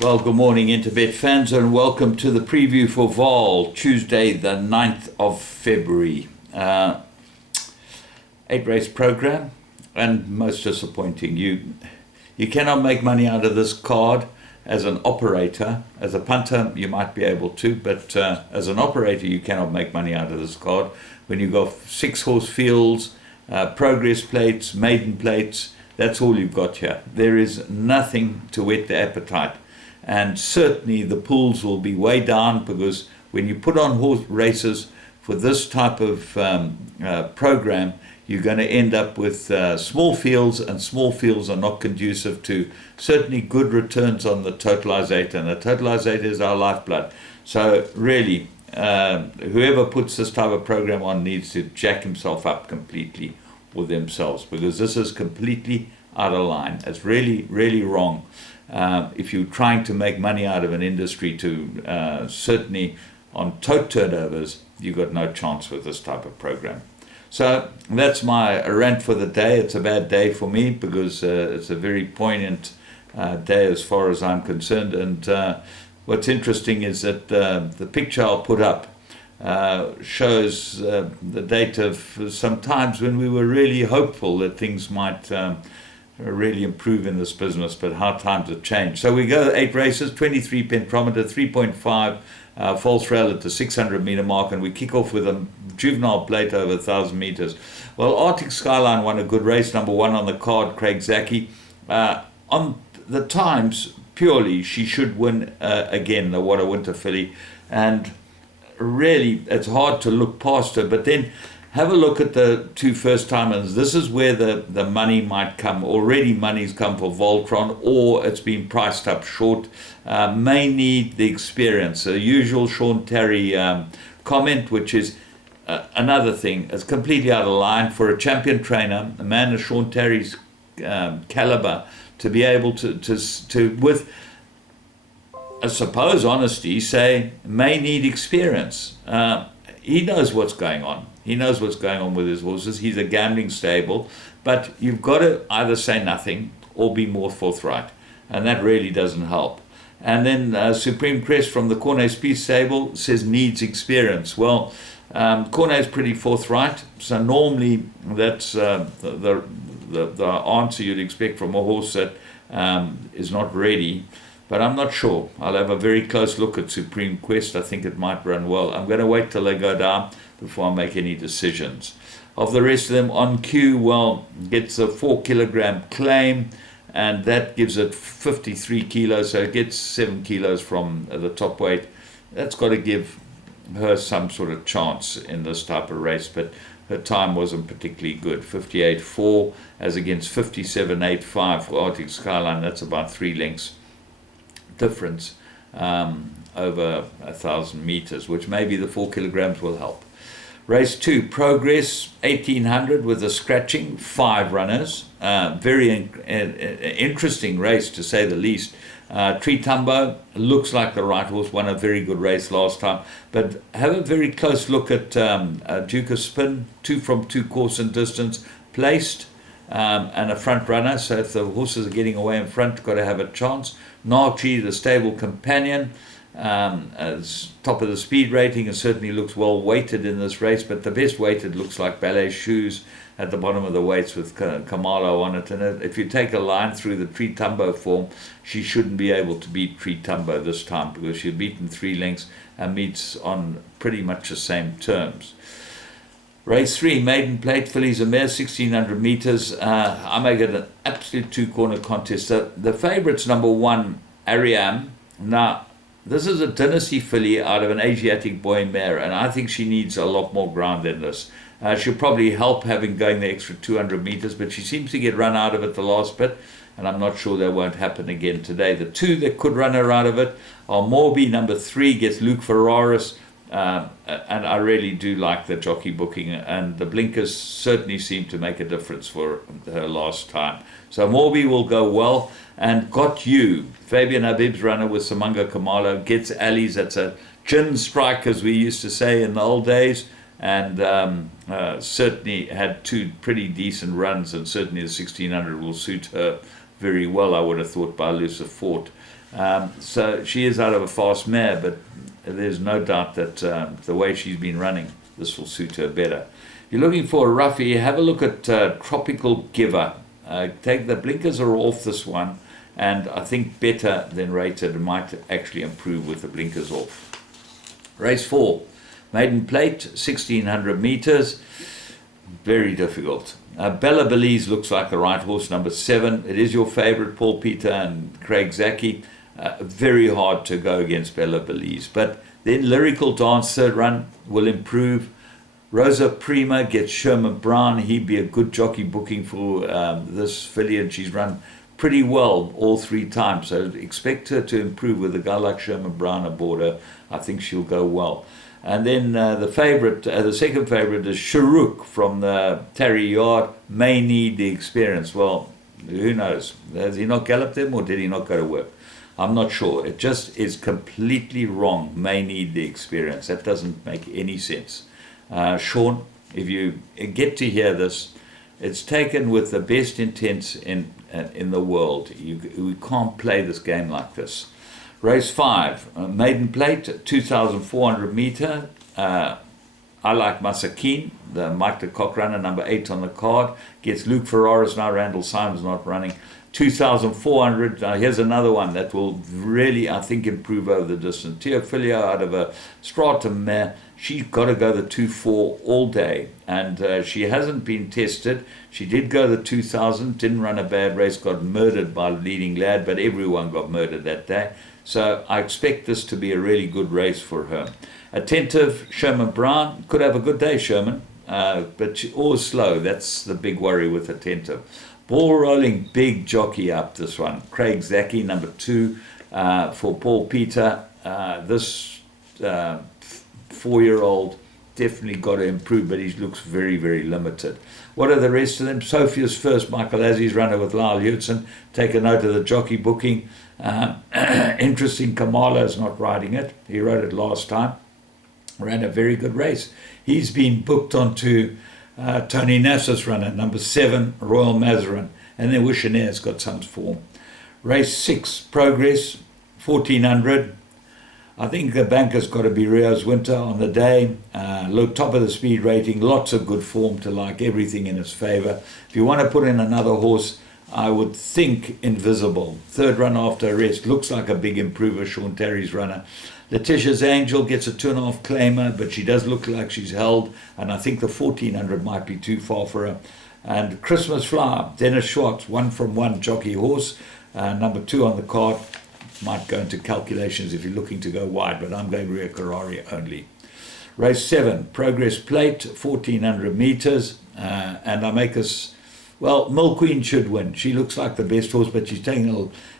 Well, good morning, Interbet fans, and welcome to the preview for Vaal, Tuesday, the 9th of February. 8-race program, and most disappointing. You cannot make money out of this card as an operator. As a punter, you might be able to, but as an operator, you cannot make money out of this card. When you got 6-horse fields, progress plates, maiden plates, that's all you've got here. There is nothing to whet the appetite. And certainly the pools will be way down, because when you put on horse races for this type of program, you're going to end up with small fields, and small fields are not conducive to certainly good returns on the totalizator, and the totalizator is our lifeblood. So really, whoever puts this type of program on needs to jack himself up completely, or themselves, because this is completely out of line. It's really, really wrong. If you're trying to make money out of an industry, to certainly on tote turnovers, you've got no chance with this type of program. So that's my rant for the day. It's a bad day for me, because it's a very poignant day as far as I'm concerned. And what's interesting is that the picture I'll put up shows the date of some times when we were really hopeful that things might really improve in this business, but how times have changed. So we go 8 races, 23 pentrometer, 3.5 false rail at the 600 meter mark, and we kick off with a juvenile plate over 1,000 meters. Well, Arctic Skyline won a good race, number 1 on the card, Craig Zaki. On the times, purely, she should win again, the What a Winter filly, and really, it's hard to look past her. But then have a look at the 2 first-timers. This is where the money might come. Already money's come for Voltron, or it's been priced up short. May need the experience. The usual Sean Terry comment, which is another thing. It's completely out of line for a champion trainer, a man of Sean Terry's caliber, to be able to with, I suppose, honesty, say, may need experience. He knows what's going on. He knows what's going on with his horses. He's a gambling stable. But you've got to either say nothing or be more forthright. And that really doesn't help. And then Supreme Crest from the Cornet Speed stable says needs experience. Well, Cornet's pretty forthright. So normally that's the answer you'd expect from a horse that is not ready. But I'm not sure. I'll have a very close look at Supreme Quest. I think it might run well. I'm going to wait till they go down before I make any decisions. Of the rest of them, On Cue, well, gets a 4 kilogram claim, and that gives it 53 kilos, so it gets 7 kilos from the top weight. That's got to give her some sort of chance in this type of race, but her time wasn't particularly good. 58.4 as against 57.85 for Arctic Skyline. That's about 3 lengths difference over 1,000 meters, which maybe the 4 kilograms will help. Race 2, Progress, 1,800 with a scratching, 5 runners. Very interesting race, to say the least. Tree Tumbo looks like the right horse, won a very good race last time. But have a very close look at Duke of Spin, 2 from 2 course and distance, placed, and a front runner. So if the horses are getting away in front, got to have a chance. Narchi, the stable companion, as top of the speed rating, and certainly looks well weighted in this race, but the best weighted looks like Ballet Shoes at the bottom of the weights with Kamalo on it. And if you take a line through the Tree Tumbo form, she shouldn't be able to beat Tree Tumbo this time, because she's beaten 3 lengths and meets on pretty much the same terms. Race 3, Maiden Plate, Feliz Amor, 1,600 meters. I make it an absolute 2-corner contest. So the favourite's number 1, Ariam. Now, this is a dynasty filly out of an Asiatic boy mare, and I think she needs a lot more ground than this. She'll probably help having going the extra 200 meters, but she seems to get run out of it the last bit, and I'm not sure that won't happen again today. The 2 that could run her out of it are Morby, number 3, gets Luke Ferraris, and I really do like the jockey booking, and the blinkers certainly seem to make a difference for her last time. So Morby will go well. And Got You, Fabian Habib's runner with Samanga Kamalo, gets alleys. That's a gin strike, as we used to say in the old days, and certainly had 2 pretty decent runs, and certainly the 1,600 will suit her very well, I would have thought, by Lucifer Fort. So she is out of a fast mare, but there's no doubt that the way she's been running, this will suit her better. If you're looking for a roughie, have a look at Tropical Giver. Take the blinkers are off this one, and I think better than rated. It might actually improve with the blinkers off. Race 4, Maiden Plate, 1600 meters. Very difficult. Bellalize looks like the right horse, number 7. It is your favorite, Paul Peter and Craig Zaki. Very hard to go against Bellalize. But then Lyrical Dance, third run, will improve. Rosa Prima gets Sherman Brown. He'd be a good jockey booking for this Philia, and she's run pretty well all 3 times. So expect her to improve with a guy like Sherman Brown aboard her. I think she'll go well. And then the second favorite is Sharuk from the Tarry Yard. May need the experience. Well, who knows? Has he not galloped them, or did he not go to work? I'm not sure. It just is completely wrong. May need the experience. That doesn't make any sense. Sean, if you get to hear this, it's taken with the best intents in the world. We can't play this game like this. Race 5, Maiden Plate, 2,400 meter. I like Masakin, the Mike de Kock runner, number 8 on the card. Gets Luke Ferraris now. Randall Simon's not running. 2,400. Here's another one that will really, I think, improve over the distance. Philia out of a Stratum mare. She's got to go the 2-4 all day, and she hasn't been tested. She did go the 2,000, didn't run a bad race, got murdered by Leading Lad, but everyone got murdered that day. So I expect this to be a really good race for her. Attentive, Sherman Brown. Could have a good day, Sherman, but she always slow. That's the big worry with Attentive. Ball rolling, big jockey up this one. Craig Zaki, number 2 for Paul Peter. This 4-year-old definitely got to improve, but he looks very, very limited. What are the rest of them? Sophia's first, Michael Azi's runner with Lyle Hudson. Take a note of the jockey booking. Interesting, Kamala is not riding it. He rode it last time. Ran a very good race. He's been booked onto Tony Nass's runner, number 7, Royal Mazarin. And then Wishaneer's got some form. Race 6, Progress, 1,400. I think the banker's got to be Rio's Winter on the day. Look, top of the speed rating, lots of good form to like, everything in his favour. If you want to put in another horse, I would think Invisible. Third run after arrest, looks like a big improver, Sean Terry's runner. Letitia's Angel gets a 2.5 claimer, but she does look like she's held, and I think the 1,400 might be too far for her. And Christmas Flower, Dennis Schwartz, 1-from-1 jockey horse, number 2 on the card. Might go into calculations if you're looking to go wide, but I'm going Rio Carrari only. Race 7, Progress Plate, 1,400 meters, and I make us, well, Mill Queen should win. She looks like the best horse, but she's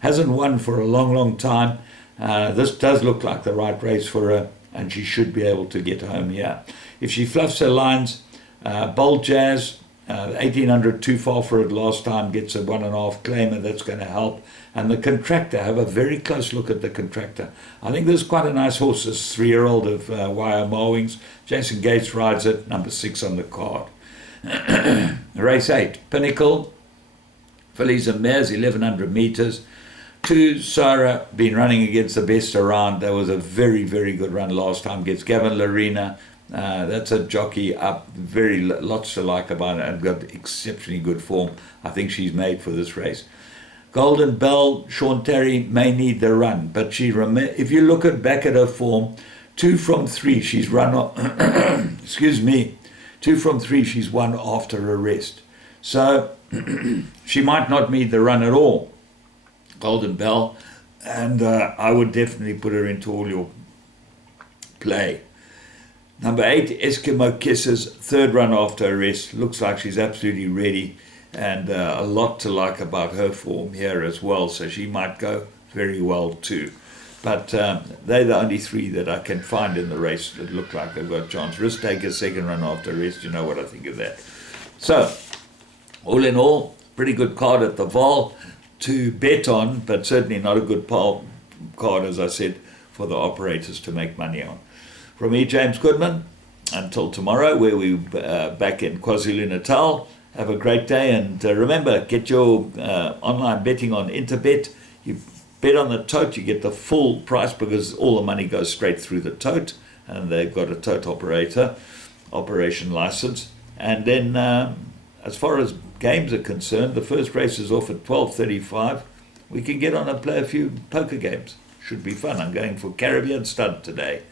hasn't won for a long, long time. This does look like the right race for her, and she should be able to get home here. If she fluffs her lines, Bold Jazz, 1,800 too far for it last time, gets a 1.5 claimer. That's going to help. And the Contractor, have a very close look at the Contractor. I think this is quite a nice horse, this 3-year-old of Wire Mowings. Jason Gates rides it, number 6 on the card. Race 8, Pinnacle, Feliz Amor, 1,100 meters. 2, Sarah, been running against the best around. That was a very, very good run last time. Gets Gavin Larena. That's a jockey up, lots to like about it, and got exceptionally good form. I think she's made for this race. Golden Bell, Sean Terry may need the run, but if you look back at her form, 2 from 3 she's run excuse me, 2 from 3 she's won after arrest. So she might not need the run at all, Golden Bell, and I would definitely put her into all your play. Number 8, Eskimo Kisses, 3rd run after arrest. Looks like she's absolutely ready, and a lot to like about her form here as well, so she might go very well too. But they're the only 3 that I can find in the race that look like they've got a chance. Risk Taker, 2nd run after arrest, you know what I think of that. So, all in all, pretty good card at the Vaal to bet on, but certainly not a good card, as I said, for the operators to make money on. From me, James Goodman, until tomorrow, where we're back in KwaZulu-Natal. Have a great day, and remember, get your online betting on Interbet. You bet on the tote, you get the full price because all the money goes straight through the tote, and they've got a tote operation license. And then as far as games are concerned, the first race is off at 12:35. We can get on and play a few poker games. Should be fun. I'm going for Caribbean Stud today.